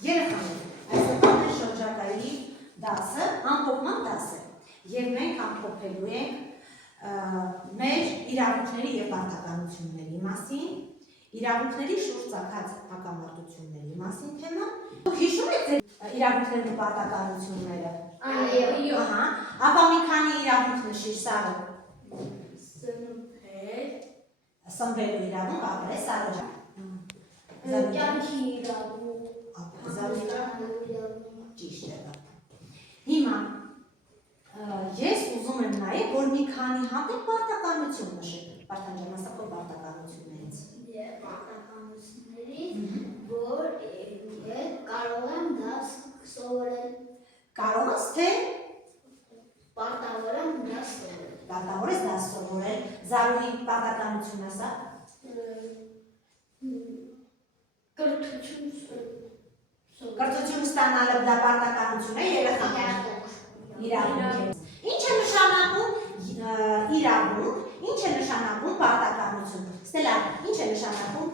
Երեխաներ, այսօրվա մեր շրջակայքի դասը ամփոփման դաս է, եւ մենք ամփոփելու ենք մեր իրավունքների եւ պարտականությունների մասին, իրավունքների շուրջ ծագած հակամարտությունների մասին թեման։ Դուք հիշում եք ձեր իրավունքներն ու պարտականությունները։ Այո։ Ահա, ապա մի քանի իրավունք նշիր, Սարը։ Սնվելու իրավունք, ապրես, Սարը ջան։ Կյանքի իրավունք։ Ճիշտ է։ Հիմա ես ուզում եմ նաև, որ մի քանի հատիկ պարտականություն նշեք։ Պարտական ջան, ասա քո պարտականություններից։ Եվ պարտականություններից, որ ես կարող եմ դաս սովորել։ Կարող ես թե Պարտավոր եմ դաս սովորել։ Պարտավոր ես դաս սովորել։ Զարուհի պարտականություն ասա։ Կրթություն ստանալը դա պարտականություն է երեխաների իրավունք։ Ինչ է նշանակում իրավունք, ինչ է նշանակում պարտականություն։ Ստելա, ինչ է նշանակում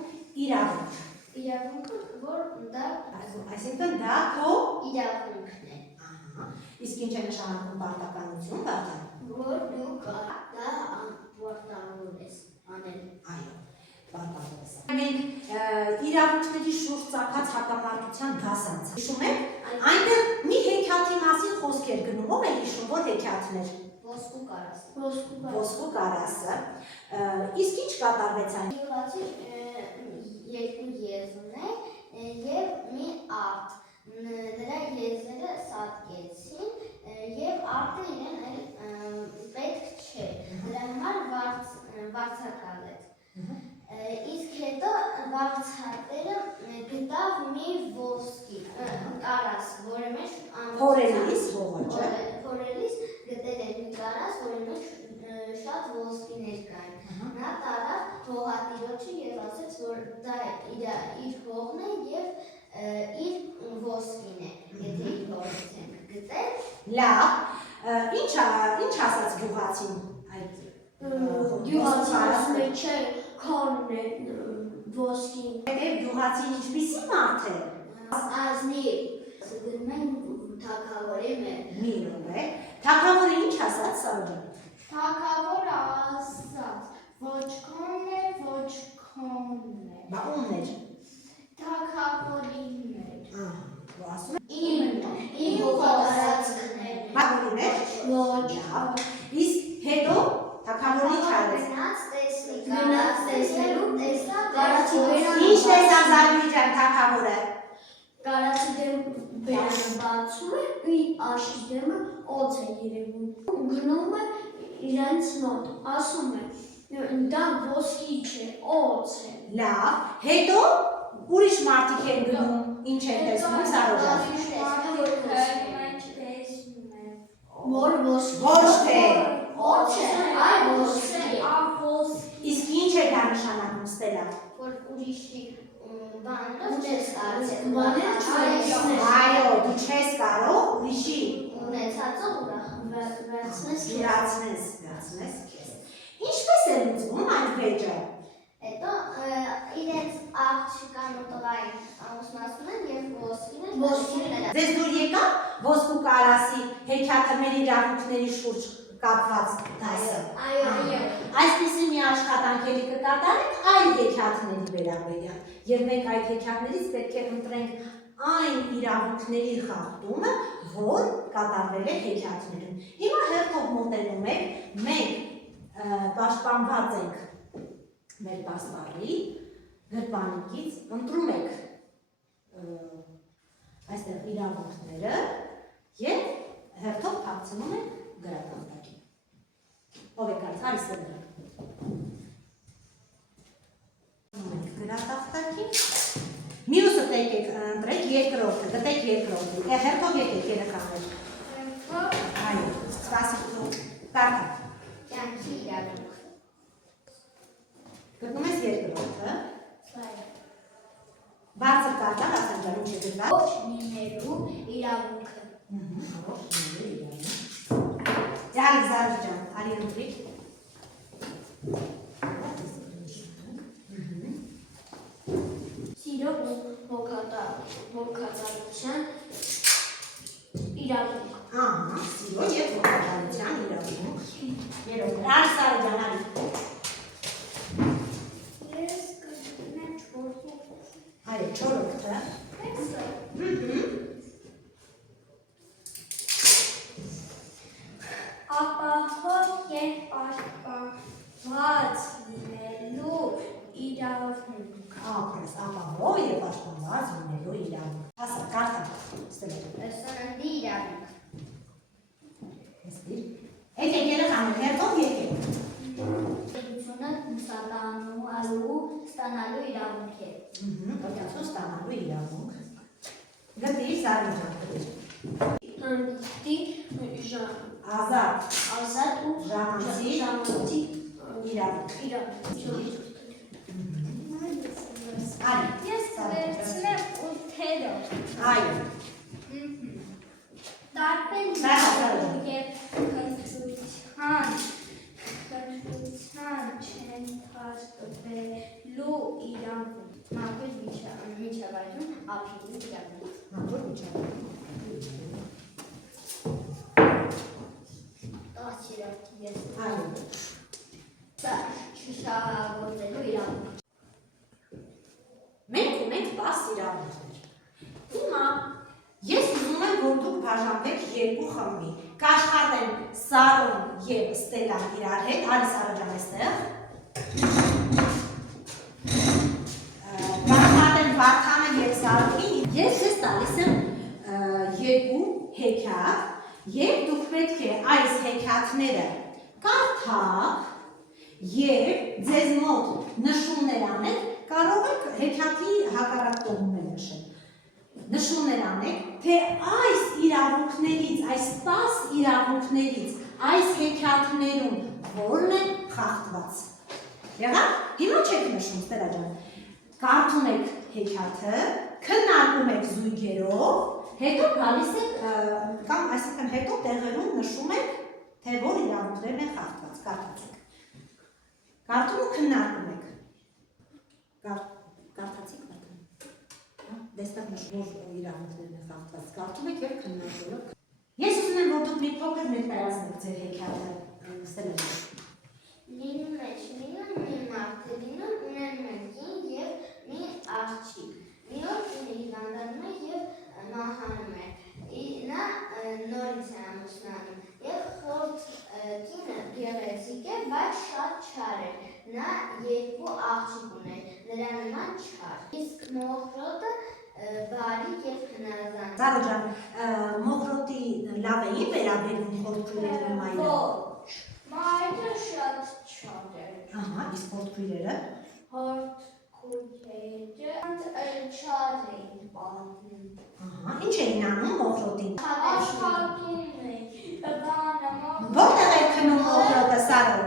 իրավունք։ Իրավունքը, որ դա Այսինքն դա քո իրավունքն է։ Իսկ ինչ է նշանակում պարտականություն, Վարդան։ Որ դու դա պարտավոր ես անել։ Այո, պարտավոր ես։ Մենք իրավունքների շուրջ ծագած հակամարտության դաս անցանք։ Հիշում եք, այնտեղ մի հեքիաթի մասին խոսք էր գնում, ով է հիշում, որ հեքիաթն էր։ Ոսկու կարասը։ Ոսկու կարասը։ Իսկ ինչ կատարվեց այն։ Եղածի երկու եզն է եւ մի արդ։ Նրա եզերը սատկեցին եւ արդը իրեն պետք չէ։ Դրա համար վարձակալեց։ Իսկ հետո վարձատերը գտավ մի ոսկի կարաս, որի մեջ փորելիս գտել էր մի կարաս, որի մեջ շատ ոսկիներ կային։ Նա տարավ հողատիրոջը եւ ասաց, որ դա իր հողն է եւ իր ոսկին է։ Եթե իր հողից ենք գտել։ Լավ, ինչ ասաց գյուղացին այդ Գյուղացին չէ, քոնն է ոսկին։ Հետև գյուղացին ինչպիսի մարդ է։ Ազնիվ։ Գնում են թագավորի մեջ։ Մի րոպե։ Թագավորը ինչ ասաց Սարոջան։ Թագավորը ասաց, ոչ քոնն է, ոչ քոնն է։ Բա ումն էր։ Թագավորի մեջ։ Ահա, ասում Իմ հողատարածքն է։ Բա ուրին էր։ Ոչ։ Իսկ հետո թագավորի չարեց։ Գնաց տեսնելու, տեսա կարացի Ինչ տեսավ Զարուհի ջան թագավորը։ Կարացի բերանը բացում է, ու աշի դեմը օձ է երևում։ Գնում է իրենց մոտ, ասում է, դա ոսկի չէ, օձ է։ Լավ, հետո ուրիշ մարդիկ են գնում, ինչ են տեսնում Սարոջան։ Որ ոսկի։ Ոչ թե։ Օձ է, այ ոսկի։ Իսկ ինչ է դա նշանակում Ստելա։ Որ ուրիշի բանը չես Այո, դու չես կարող ուրիշի ունեցածը վերցնես քեզ։ Ինչպես է լուծվում այդ վեճը։ Հետո իրենց աղջկան ու տղային ամուսնացնում են և ոսկին են։ Ձեզ դուր եկավ ոսկու կարասի հեքիաթը մեր իրավունքների շուրջ կապված դասը։ Այո։ Այսպիսի մի աշխատանք էլի կկատարենք այլ հեքիաթների վերաբերյալ, եւ մենք այդ հեքիաթներից պետք է ընտրենք այն իրավունքների խախտումը, որ կատարվել է հեքիաթներում։ Հիմա հերթով մոտենում ենք, մենք պաշտպանված ենք մեր պաստառի գրպանիկից, ընտրում ենք այստեղ իրավունքները եւ հերթով փակցնում ենք գրատախտակին։ Ով է կարծ, հարիսը դրա։ Գրատախտակին։ Մյուսը տեկեք ընտրեք երկրորդը, գտեք երկրորդը։ Հերթով եկեք երեխաներ։ Այո, սպասի, կարդա։ Կյանքի իրավունք։ Գտնում ես երկրորդը։ Բարձր կարդա, ասեն ջան, ինչ է գրված։ Ողջ լինելու իրավունքը։ Ողջ լինելու իրավունք։ Ձարի Զարուհի ջան, արի ընտրի։ Սիրո հոգատար։ Ողքածալության իրավունք։ Ահա, սիրո եւ ողջունության իրավունք։ Երրորդ, Արի Սարոջան, արի։ Ես կգտնեմ չորրորդը։ Այո, չորրորդը։ Էսը։ Ապահով եւ պաշտպանված լինելու իրավունք։ Ապրես, ապահով եւ պաշտպանված լինելու իրավունք։ Ասա, կարդա, ստելա։ Սննդի իրավունք։ Էստի։ Եկեք երեխաներ, հերթով եկեք։ Պետությունը ստանալու իրավունք է։ Կրթություն ստանալու իրավունք։ Գտիր Սարոջան, գտիր։ Հանդիպի Ազատ ու ժամանցի իրավունք։ Արի, Ես վերցնեմ 8-րդ։ այո, Տարբեր և քննության չընթացվելու իրավունք։ Մաքուր միջավայրում ապրելու իրավունք։ մաքուր միջավայր։ 10-րդ ես Այո, շահագործելու իրավունք։ մենք ունենք 10 իրավունքներ։ Հիմա ես ուզում եմ, որ դուք բաժանվեք երկու խմբի։ Կաշխատեն Սարոն եւ Ստելան իրար հետ, արի Սարոջան այստեղ։ Կաշխատեն Վարդանը եւ Սարոնին։ Ես ձեզ տալիս եմ երկու հեքիաթ եւ դուք պետք է այս հեքիաթները կարդաք եւ ձեզ մոտ նշումներ անեք, կարող եք հեքիաթի հակառակ կողմը նշել։ Նշումներ անեք, թե այս իրավունքներից, այս 10 իրավունքներից, այս հեքիաթներում որն է խախտված։ Եղավ, հիմա չեք նշում, Ստելա ջան։ Կարդում եք հեքիաթը, քննարկում եք զույգերով, հետո գալիս եք կամ այսինքն հետո տեղերում նշում եք, թե որ իրավունքներն են խախտված, կարդացեք։ Կարդում ու քննարկում եք։ Կարդացիք Վարդան։ Դեստեղ նշում իրավունքներն են խախտված, կարդում եք եւ քննարկում եք։ Ես ուզում եմ, որ դուք մի փոքր ներկայացնեք ձեր հեքիաթը, Ստելա ջան։ Լինում մեջ լինում մի մարդ է լինում, ունեն մի կին և մի աղջիկ։ Մի օր կինը հիվանդանում է և մահանում է։ Նա նորից է ամուսնանում և խորտ կինը գեղեցիկ է, բայց շատ չար է։ Նա երկու աղջիկ ուներ, նրա նման չար։ Իսկ մոխրոտը բարի և հնազանդ։ Սարո ջան, մոխրոտի լավ էին վերաբերվում խորտքույրերին մայրը։ Ոչ, մայրը շատ չար է։ Ահա, իսկ խորտքույրերը։ Խորտքույրերը չար էին պատմում։ Ահա, ինչ էին անում մոխրոտին։ Աշխատում էին, տղանը Որտեղ է քնում մոխրոտը, Սարո։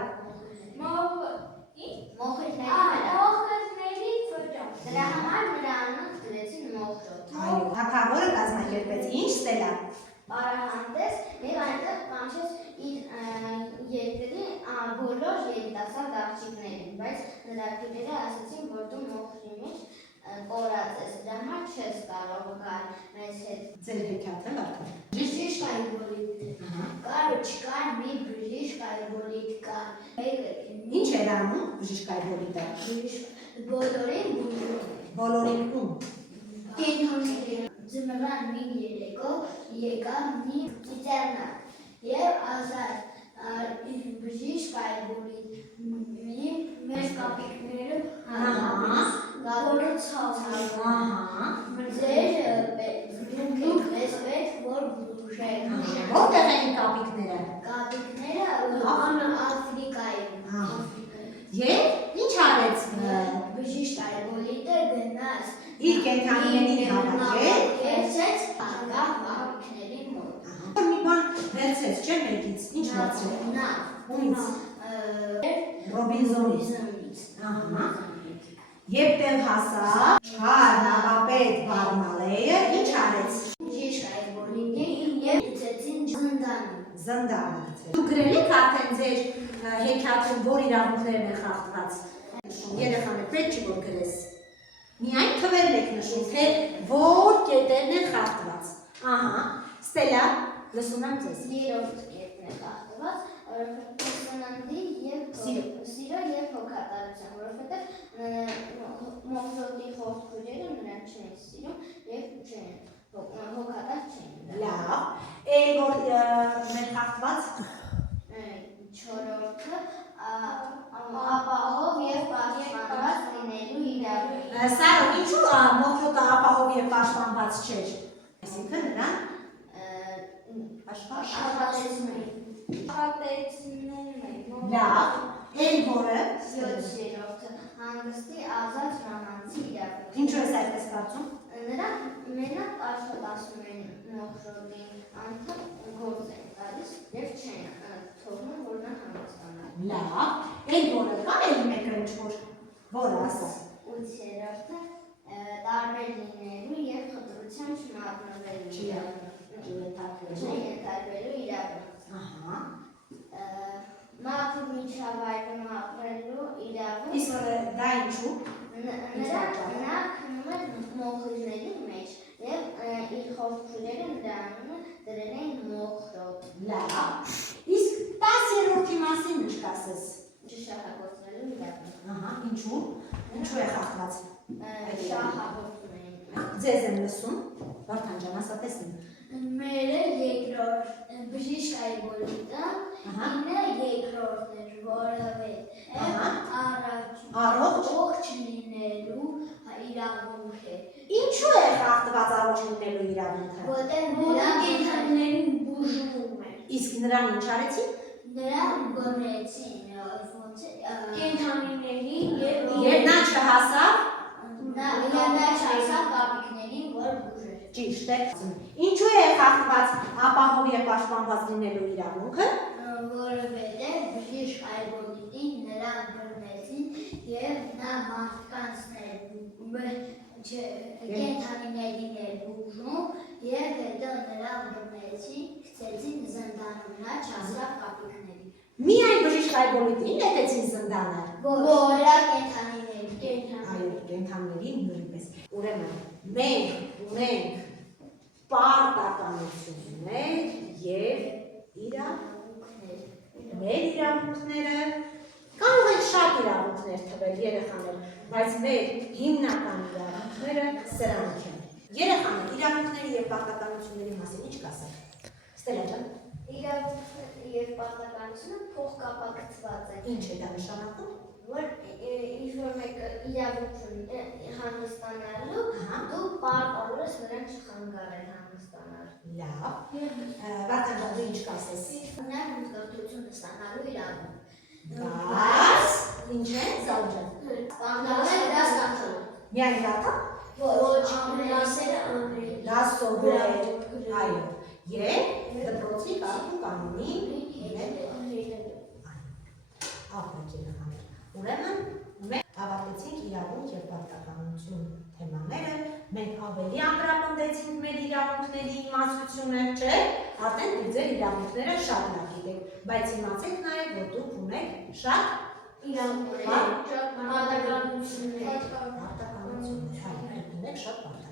մոխրտների վրա։ Դրա համար նրա անունը դրեցին մոխրոտ։ Այո, թագավորը կազմակերպեց ինչ, Ստելա։ Պարահանդես և այնտեղ կանչեց իր երկրի բոլոր երիտասարդ աղջիկներին, բայց նրա քույրերը ասացին, որ դու մոխրի մեջ կորած ես, դրա համար չես կարող գալ մեզ հետ։ Ձեր հեքիաթը Վարդան։ Բժիշկ այբոլիտ կար ու չկար մի բժիշկ այբոլիտ կար։ Ինչ էր անում բժիշկ այբոլիտը։ Բոլորին բուժում։ Բոլորին ում։ Ձմռան մի երեկո եկավ մի ծիծեռնակ և ազատ բժիշկ այբոլիտ մեր կապիկները գավորը ցավում։ Դուք մեզ պետք որ բուժեք։ Որտեղ էին կապիկները։ Կապիկները Աֆրիկայում։ Եվ ինչ արեց Բժիշկ այբոլիտը գնաց իր կենդանիներին հավաքեց։ Վերցեց անգամ կապիկների մոտ։ Մի բան վերցրեց, չէ՞ մեկից, ինչ վերցրեց։ Նա Ումից։ Ռոբինզոնից։ Ահա։ Եվ տեղ հասավ, չար նավապետ Բարմալեյը ինչ արեց։ Բժիշկ այբոլիտին և գցեցին զնդանում։ Զնդանը գցեց։ Դուք գրել եք արդեն ձեր հեքիաթում որ իրավունքներն են խախտված։ Երեխաներ պետք չի որ գրես։ Միայն թվերն եք նշում, թե որ կետերն են խախտված։ Ահա, Ստելա, լսում եմ ձեզ։ Երրորդ կետն է խախտված, սննդի եւ սիրո եւ հոգատարության, որովհետեւ մոխրոտի խորթքուրերը նրան չեն սիրում եւ չեն հոգատար չեն։ Լավ, էլ որ մեր խախտված չորրորդը ապահով եւ պաշտպանված լինելու իրավունք։ Սարո, ինչու մոխրոտը ապահով եւ պաշտպանված չէր։ Այսինքն նրան աշխատեցնում է։ Լավ, էլ որը 7-րդը հանգստի ազատ ժամանցի իրավունք։ ինչու ես այդպես կարծում։ Նրանք մենակ աշխատացնում են մոխրոտին, անդամ գործ են տալիս եւ չեն թողնում որ նա հանգստանա։ Լավ, էլ որը կա էլ մեկը ինչ-որ, որ ասա։ 8-րդը տարբեր լինելու եւ խտրության չմատնվելու իրավունք։ Չենթարկվելու իրավունք։ Ահա։ Մաքուր միջավայրում ապրելու իրավունք։ Իսկ դա ինչու։ Նա քնում է մոխիրների մեջ եւ իր խորթքուրերը նրան դրել են մոխրոտ։ Լավ, իսկ 10-րդի մասին ինչ կասես։ Շահագործելու իրավունք։ Ահա, ինչու։ Ինչու է խախտված։ Շահագործում են։ Ձեզ եմ լսում, Վարդան ջան, ասա տեսնեմ։ Մերը երկրորդ բժիշկ այբոլիտը, ինը երկրորդն էր, որովհետև առողջ լինելու իրավունք է։ Ինչու է խախտված առողջ լինելու իրավունքը։ Որտեղ նրան կենդանիներին բուժում էր։ Իսկ նրան ինչ արեցին։ Նրան բռնեցին կենդանիներին Եվ նա չհասավ կապիկներին, որ բուժեր։ Ճիշտ է։ Ինչու է խախտված ապահով եւ պաշտպանված լինելու իրավունքը։ Որովհետև բժիշկ այբոլիտին նրան բռնեցին եւ նա մարդկանց կենդանիներին էր բուժում եւ հետո նրան բռնեցին, գցեցին զնդանում, նա չհասավ կապիկներին։ Միայն բժիշկ այբոլիտին նետեցին զնդանը։ Որա կենդանիներին։ Այո, կենդանիներին նույնպես։ Ուրեմն մենք ունենք պարտականություններ եւ իրավունքներ։ Մեր իրավունքները կարող են շատ իրավունքներ թվել երեխաներ, բայց մեր հիմնական իրավունքները սրանք են։ Երեխաներ, իրավունքների եւ պարտականությունների մասին ինչ կասեք։ Ստելա ջան, Իրավունքները եւ պարտականությունը փոխկապակցված են։ ինչ է դա նշանակում։ Որ ինչ-որ մեկը իրավունք ունի հանգստանալու, դու պարտավոր ես նրան չխանգարել հանգստանալ։ Լավ։ Վարդան ջան, դու ինչ կասես։ Ունեմ հուսքարտություն ստանալու իրավունք։ Բայց ինչ է, Զաուր ջան։ Սպանդալները դասկացում։ Միայն դա։ Ոչ, դասերը անգրել։ Դա սովորել։ Այո։ Եվ դպրոցի կարգ ու կանոնի ապրեք երեխաներ։ Ուրեմն մենք ավարտեցինք իրավունք եւ պարտականություն թեմաները, մենք ավելի ամրապնդեցինք մեր իրավունքների իմացությունը, չէ՞, արդեն դուք ձեր իրավունքները շատ լավ գիտեք, բայց իմացեք նաեւ, որ դուք ունեք շատ իրավունքներ, պարտականություններ, պարտականություններ, շատ պարտականություններ։